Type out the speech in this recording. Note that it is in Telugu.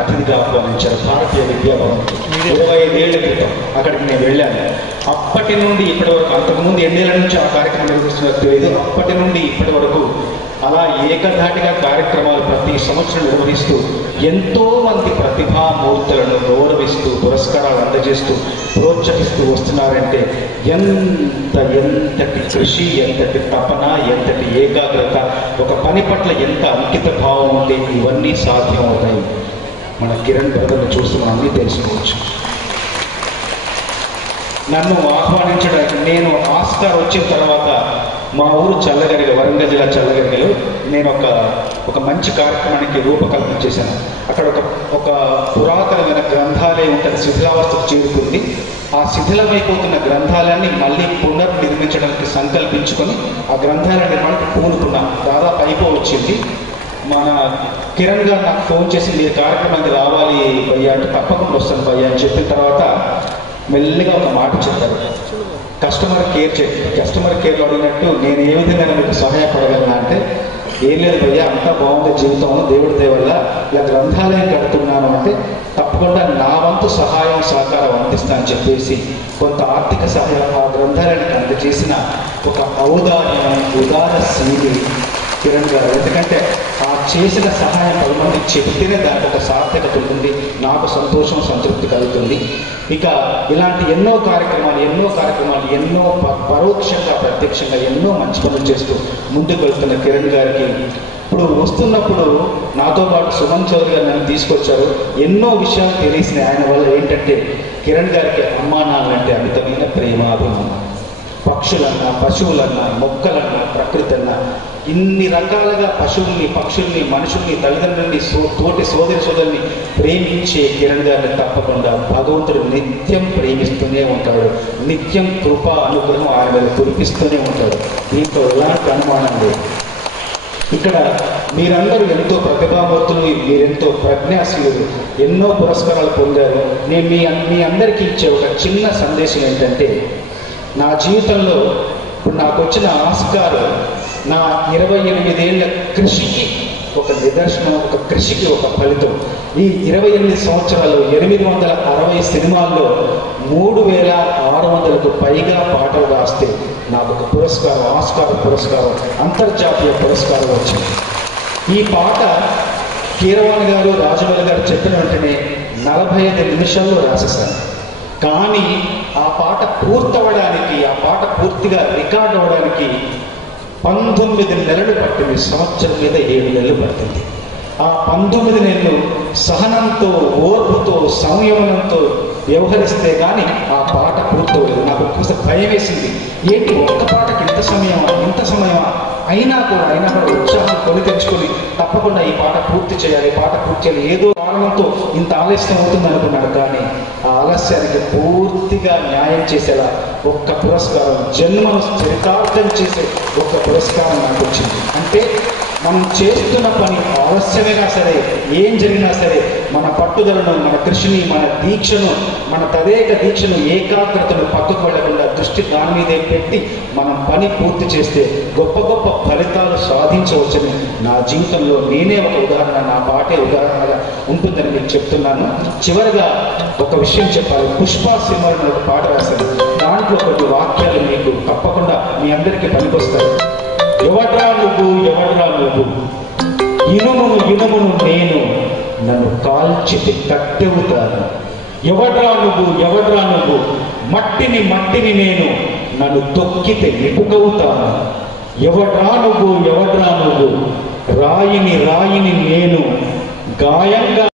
అతిథిగా ఆహ్వానించారు భారతీయ విద్యాభవన్కి 25 ఏళ్ల క్రితం. అక్కడికి నేను వెళ్ళాను. అప్పటి నుండి ఇప్పటి వరకు, అంతకుముందు ఎన్నేళ్ల నుంచి ఆ కార్యక్రమం నిర్వహిస్తున్నట్టు తెలియదు, అప్పటి నుండి ఇప్పటి వరకు అలా ఏకధాటిగా కార్యక్రమాలు ప్రతి సంవత్సరం నిర్వహిస్తూ ఎంతోమంది ప్రతిభామూర్తులను గౌరవిస్తూ పురస్కారాలు అందజేస్తూ ప్రోత్సహిస్తూ వస్తున్నారంటే ఎంతటి కృషి, ఎంతటి తపన, ఎంతటి ఏకాగ్రత, ఒక పని పట్ల ఎంత అంకిత భావం ఉంటే ఇవన్నీ సాధ్యం అవుతాయి. మన కిరణ్ బ్రదర్ని చూస్తున్నామని తెలుసుకోవచ్చు. నన్ను ఆహ్వానించడానికి, నేను ఆస్కార్ వచ్చిన తర్వాత మా ఊరు చల్లగరిగ, వరంగల్ జిల్లా చల్లగరిగలో నేను ఒక మంచి కార్యక్రమానికి రూపకల్పన చేశాను. అక్కడ ఒక పురాతనమైన గ్రంథాలయం ఉంటుంది, శిథిలావస్థకు చేరుకుంది. ఆ శిథిలమైపోతున్న గ్రంథాలయాన్ని మళ్ళీ పునర్నిర్మించడానికి సంకల్పించుకొని ఆ గ్రంథాలయ నిర్మాణానికి పూనుకున్నాం. దాదాపు అయిపోవచ్చింది. మన కిరణ్ గారు నాకు ఫోన్ చేసి మీరు కార్యక్రమానికి రావాలి భయ్యా అంటే, తప్పకుండా వస్తాను భయ్యా అని చెప్పిన తర్వాత మెల్లిగా ఒక మాట చెప్పారు, కస్టమర్ కేర్లో అడిగినట్టు నేను ఏ విధంగా మీకు సహాయపడగలనా అంటే, ఏం లేదు భయ్యా అంతా బాగుంది జీవితం, దేవుడి దయ వల్ల ఇలా గ్రంథాలయం కడుతున్నాను అంటే తప్పకుండా నా వంతు సహాయం సహకారం అందిస్తానని చెప్పేసి కొంత ఆర్థిక సహాయం ఆ గ్రంథాలయానికి అందజేసిన ఒక ఉదారశీలి కిరణ్ గారు. ఎందుకంటే ఆ చేసిన సహాయం 10 మందికి చెబితేనే దానికి ఒక సార్థకత ఉంటుంది, నాకు సంతోషం, సంతృప్తి కలుగుతుంది. ఇక ఇలాంటి ఎన్నో కార్యక్రమాలు ఎన్నో పరోక్షంగా ప్రత్యక్షంగా ఎన్నో మంచి పనులు చేస్తూ ముందుకు వెళ్తున్న కిరణ్ గారికి ఇప్పుడు వస్తున్నప్పుడు నాతో పాటు సుమన్ చౌదరి గారు నన్ను తీసుకొచ్చారు. ఎన్నో విషయాలు తెలిసినాయి ఆయన వల్ల. ఏంటంటే కిరణ్ గారికి అమ్మా నాన్నంటే అమితమైన ప్రేమాభిమానం. పక్షులన్నా, పశువులన్నా, మొక్కలన్నా, ప్రకృతి అన్నా ఇన్ని రకాలుగా పశువుల్ని, పక్షుల్ని, మనుషుల్ని, తల్లిదండ్రుల్ని, తోటి సోదరిని ప్రేమించే కిరణ్ గారిని తప్పకుండా భగవంతుడు నిత్యం ప్రేమిస్తూనే ఉంటాడు. నిత్యం కృప, అనుగ్రహం ఆయన మీద కురిపిస్తూనే ఉంటాడు. దీంట్లో ఎలాంటి అనుమానం లేదు. ఇక్కడ మీరందరూ ఎంతో ప్రతిభావంతులు, మీరెంతో ప్రజ్ఞాశీలులు, ఎన్నో పురస్కారాలు పొందారు. నేను మీ అందరికీ ఇచ్చే ఒక చిన్న సందేశం ఏంటంటే, నా జీవితంలో ఇప్పుడు నాకు వచ్చిన ఆస్కార్ నా 28 ఏళ్ల కృషికి ఒక నిదర్శనం, ఒక కృషికి ఒక ఫలితం. ఈ 28 సంవత్సరాల్లో 860 సినిమాల్లో 3600కు పైగా పాటలు రాస్తే నాకు ఒక పురస్కారం, ఆస్కార్ పురస్కారం, అంతర్జాతీయ పురస్కారం వచ్చింది. ఈ పాట కీరవాణి గారు, రాజమౌళి గారు చెప్పిన వెంటనే 45 నిమిషాల్లో రాసేశాను. కానీ ఆ పాట పూర్తవడానికి, ఆ పాట పూర్తిగా రికార్డ్ అవ్వడానికి 19 నెలలు పట్టింది. సంవత్సరం మీద 7 నెలలు పట్టింది. ఆ 19 నెలలు సహనంతో, ఓర్పుతో, సంయమనంతో వ్యవహరిస్తే కానీ ఆ పాట పూర్తవలేదు. నాకు కొంచెం భయం వేసింది, ఏంటి ఒక్క పాటకి ఇంత సమయమా అయినా కూడా ఉత్సాహం కొని తెచ్చుకొని తప్పకుండా ఈ పాట పూర్తి చేయాలి, ఏదో కారణంతో ఇంత ఆలస్యం అవుతుంది అనుకున్నాడు. కానీ ఆ ఆలస్యానికి పూర్తిగా న్యాయం చేసేలా ఒక్క పురస్కారం, జన్మను చరితార్థం చేసే ఒక్క పురస్కారం నాకు వచ్చింది. అంటే మనం చేస్తున్న పని ఆలస్యమైనా సరే, ఏం జరిగినా సరే, మన పట్టుదలను, మన కృషిని, మన దీక్షను, మన తదేక దీక్షను, ఏకాగ్రతను పక్కకు వెళ్లకుండా దృష్టి దాని మీదే పెట్టి మనం పని పూర్తి చేస్తే గొప్ప గొప్ప ఫలితాలు సాధించవచ్చని నా జీవితంలో నేనే ఒక ఉదాహరణ, నా పాటే ఉదాహరణగా ఉంటుందని మీకు చెప్తున్నాను. చివరిగా ఒక విషయం చెప్పాలి. పుష్ప సినిమాలో ఒక పాట రాశాను. దాంట్లో కొన్ని వాక్యాలు మీకు తప్పకుండా మీ అందరికీ పనికొస్తాయి. ఎవడ్రా నువ్వు ఇనుమును నేను, నన్ను కాల్చితి కట్టెవుతాను. ఎవడ్రా నువ్వు మట్టిని నేను, నన్ను తొక్కితే నిపుకవుతాను. ఎవడ్రా నువ్వు రాయిని నేను, గాయంగా